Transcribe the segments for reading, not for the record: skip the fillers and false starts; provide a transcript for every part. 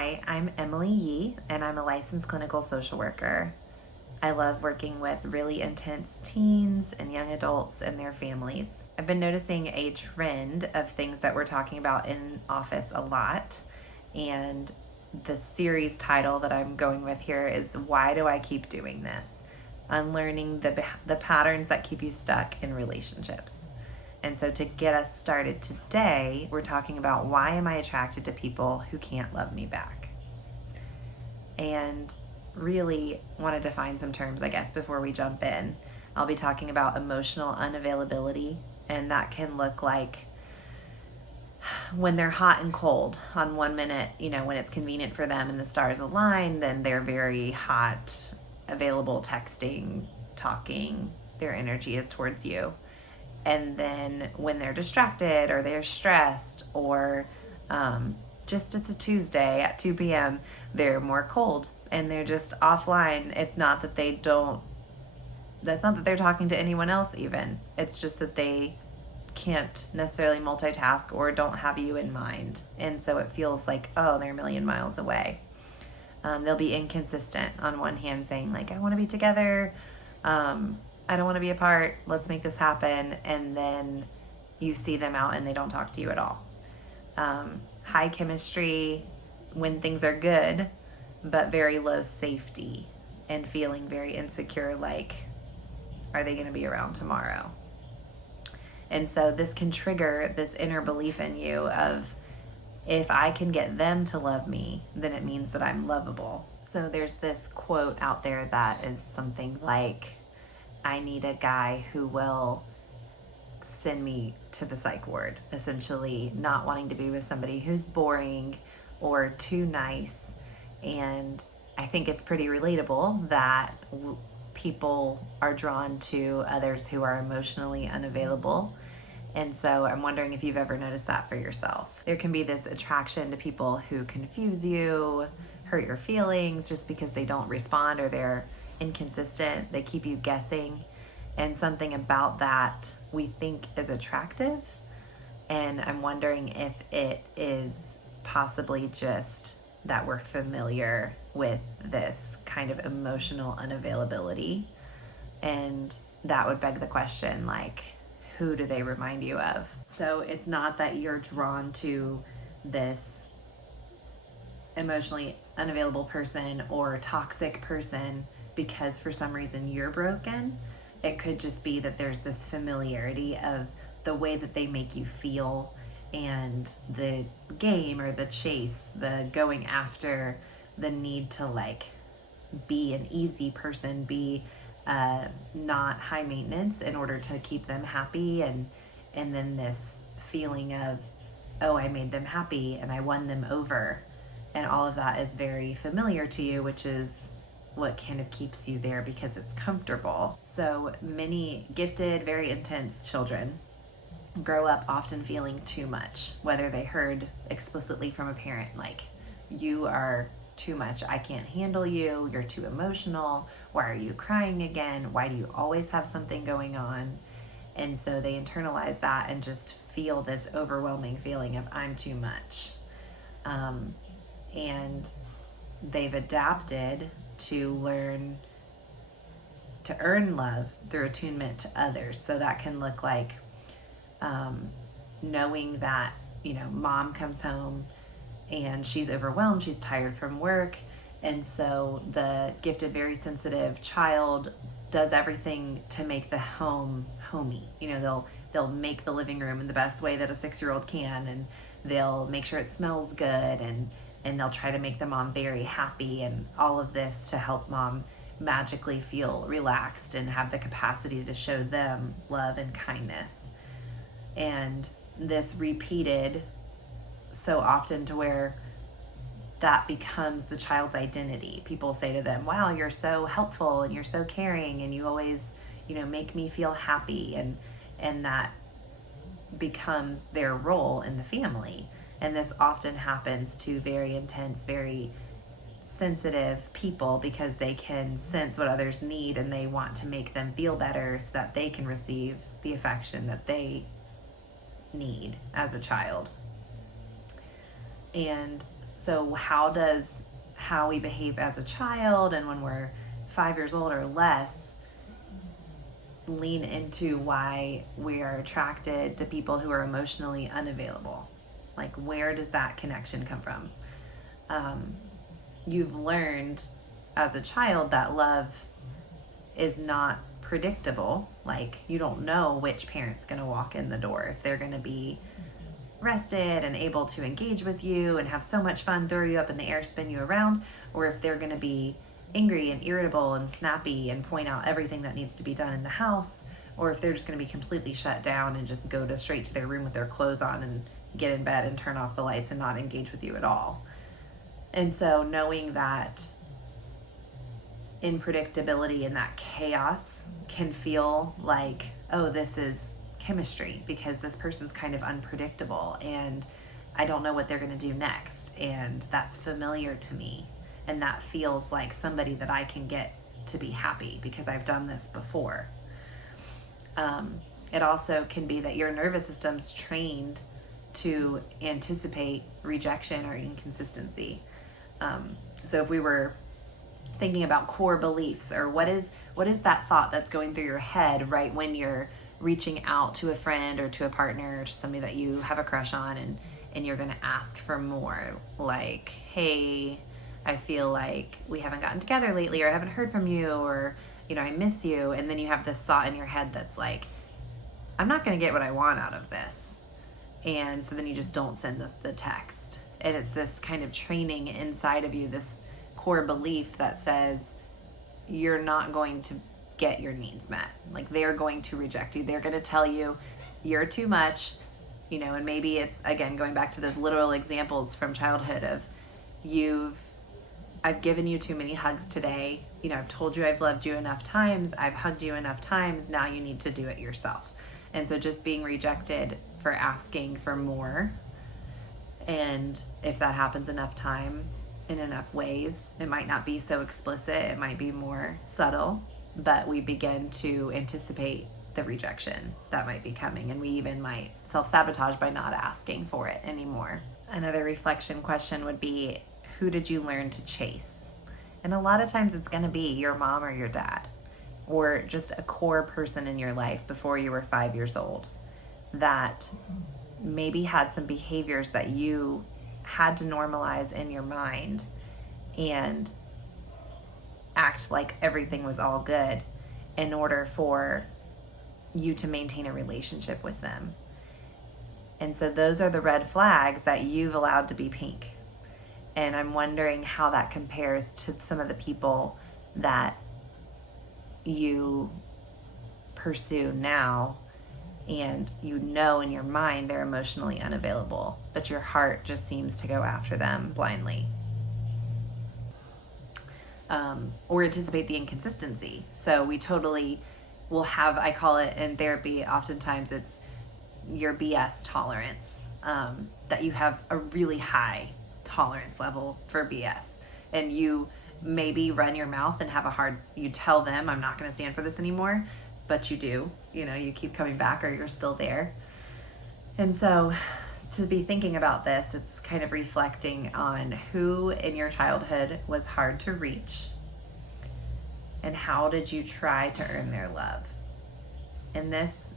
Hi, I'm Emily Yee, and I'm a licensed clinical social worker. I love working with really intense teens and young adults and their families. I've been noticing a trend of things that we're talking about in office a lot, and the series title that I'm going with here is Why Do I Keep Doing This? Unlearning the patterns that keep you stuck in relationships. And so to get us started today, we're talking about why am I attracted to people who can't love me back? And really want to define some terms, I guess, before we jump in. I'll be talking about emotional unavailability, and that can look like when they're hot and cold. On 1 minute, when it's convenient for them and the stars align, then they're very hot, available, texting, talking, their energy is towards you. And then when they're distracted or they're stressed or just it's a Tuesday at 2 p.m., they're more cold and they're just offline. It's not that that's not that they're talking to anyone else even. It's just that they can't necessarily multitask or don't have you in mind. And so it feels like, oh, they're a million miles away. They'll be inconsistent on one hand saying like, I want to be together. I don't want to be apart. Let's make this happen. And then you see them out and they don't talk to you at all. High chemistry when things are good, but very low safety and feeling very insecure, like, are they going to be around tomorrow? And so this can trigger this inner belief in you of, if I can get them to love me, then it means that I'm lovable. So there's this quote out there that is something like, I need a guy who will send me to the psych ward, essentially not wanting to be with somebody who's boring or too nice. And I think it's pretty relatable that people are drawn to others who are emotionally unavailable. And so I'm wondering if you've ever noticed that for yourself. There can be this attraction to people who confuse you, hurt your feelings just because they don't respond or they're inconsistent. They keep you guessing, and something about that we think is attractive. And I'm wondering if it is possibly just that we're familiar with this kind of emotional unavailability. And that would beg the question, like, who do they remind you of? So it's not that you're drawn to this emotionally unavailable person or toxic person because for some reason you're broken. It could just be that there's this familiarity of the way that they make you feel and the game or the chase, the going after, the need to like be an easy person, be not high maintenance in order to keep them happy, and then this feeling of, oh, I made them happy and I won them over, and all of that is very familiar to you, which is what kind of keeps you there because it's comfortable. So many gifted, very intense children grow up often feeling too much, whether they heard explicitly from a parent like, you are too much, I can't handle you, you're too emotional, why are you crying again, why do you always have something going on? And so they internalize that and just feel this overwhelming feeling of I'm too much. And they've adapted to learn to earn love through attunement to others. So that can look like knowing that, mom comes home and she's overwhelmed, she's tired from work. And so the gifted, very sensitive child does everything to make the home homey. They'll make the living room in the best way that a 6-year-old can, and they'll make sure it smells good, and they'll try to make the mom very happy, and all of this to help mom magically feel relaxed and have the capacity to show them love and kindness. And this repeated so often to where that becomes the child's identity. People say to them, wow, you're so helpful and you're so caring and you always, make me feel happy. And that becomes their role in the family. And this often happens to very intense, very sensitive people because they can sense what others need and they want to make them feel better so that they can receive the affection that they need as a child. And So how we behave as a child and when we're 5 years old or less lean into why we are attracted to people who are emotionally unavailable. Like, where does that connection come from? You've learned as a child that love is not predictable. Like, you don't know which parent's going to walk in the door, if they're going to be rested and able to engage with you and have so much fun, throw you up in the air, spin you around, or if they're going to be angry and irritable and snappy and point out everything that needs to be done in the house, or if they're just going to be completely shut down and just go straight to their room with their clothes on and get in bed and turn off the lights and not engage with you at all. And so knowing that unpredictability and that chaos can feel like, oh, this is chemistry because this person's kind of unpredictable and I don't know what they're going to do next, and that's familiar to me, and that feels like somebody that I can get to be happy because I've done this before. It also can be that your nervous system's trained to anticipate rejection or inconsistency. So if we were thinking about core beliefs, or what is that thought that's going through your head right when you're reaching out to a friend or to a partner or to somebody that you have a crush on, and you're going to ask for more, like, hey, I feel like we haven't gotten together lately, or I haven't heard from you, or, I miss you. And then you have this thought in your head that's like, I'm not going to get what I want out of this. And so then you just don't send the text. And it's this kind of training inside of you, this core belief that says you're not going to get your needs met. Like, they're going to reject you. They're going to tell you you're too much, and maybe it's, again, going back to those literal examples from childhood of I've given you too many hugs today. I've told you I've loved you enough times. I've hugged you enough times. Now you need to do it yourself. And so just being rejected for asking for more. And if that happens enough time in enough ways, it might not be so explicit. It might be more subtle, but we begin to anticipate the rejection that might be coming. And we even might self-sabotage by not asking for it anymore. Another reflection question would be, who did you learn to chase? And a lot of times it's going to be your mom or your dad, or just a core person in your life before you were 5 years old that maybe had some behaviors that you had to normalize in your mind and act like everything was all good in order for you to maintain a relationship with them. And so those are the red flags that you've allowed to be pink. And I'm wondering how that compares to some of the people that you pursue now, and in your mind they're emotionally unavailable, but your heart just seems to go after them blindly. Or anticipate the inconsistency. So we totally will have, I call it in therapy, oftentimes it's your BS tolerance, that you have a really high tolerance level for BS, and you maybe run your mouth and you tell them, I'm not going to stand for this anymore, but you do, you keep coming back, or you're still there. And so to be thinking about this, it's kind of reflecting on who in your childhood was hard to reach, and how did you try to earn their love. And this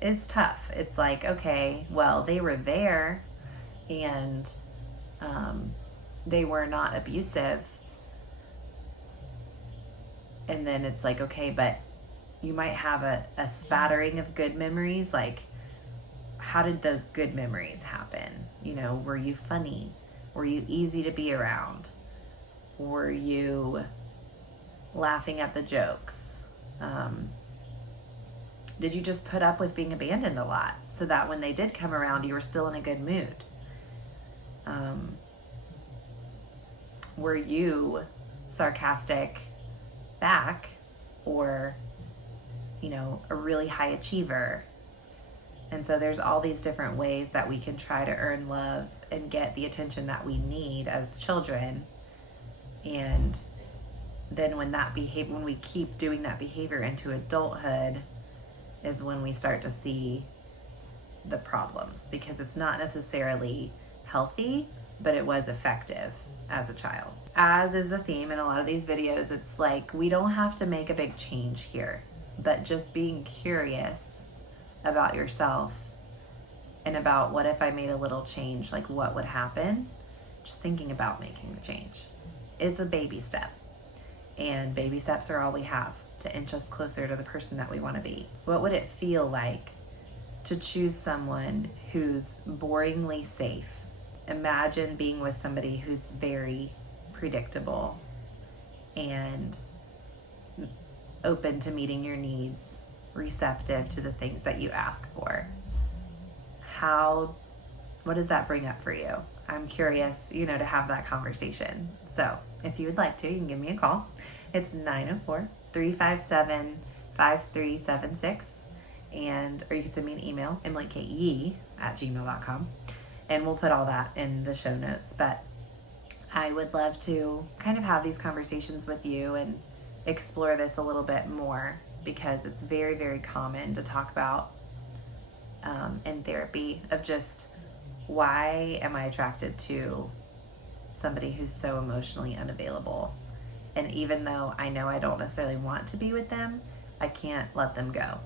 is tough. It's like, okay, well, they were there, and they were not abusive. And then it's like, okay, but you might have a spattering of good memories. Like, how did those good memories happen? Were you funny? Were you easy to be around? Were you laughing at the jokes? Did you just put up with being abandoned a lot so that when they did come around, you were still in a good mood? Were you sarcastic back, or, a really high achiever? And so there's all these different ways that we can try to earn love and get the attention that we need as children. And then when we keep doing that behavior into adulthood is when we start to see the problems, because it's not necessarily healthy but it was effective as a child. As is the theme in a lot of these videos, it's like we don't have to make a big change here, but just being curious about yourself and about what if I made a little change, like what would happen? Just thinking about making the change is a baby step. And baby steps are all we have to inch us closer to the person that we want to be. What would it feel like to choose someone who's boringly safe? Imagine being with somebody who's very predictable and open to meeting your needs, receptive to the things that you ask for. What does that bring up for you? I'm curious, to have that conversation. So if you would like to, you can give me a call. It's 904-357-5376. Or you can send me an email, emilykatyee@gmail.com. And we'll put all that in the show notes. But I would love to kind of have these conversations with you and explore this a little bit more, because it's very, very common to talk about in therapy, of just why am I attracted to somebody who's so emotionally unavailable? And even though I know I don't necessarily want to be with them, I can't let them go.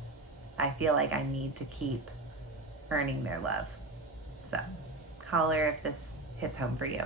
I feel like I need to keep earning their love. So holler if this hits home for you.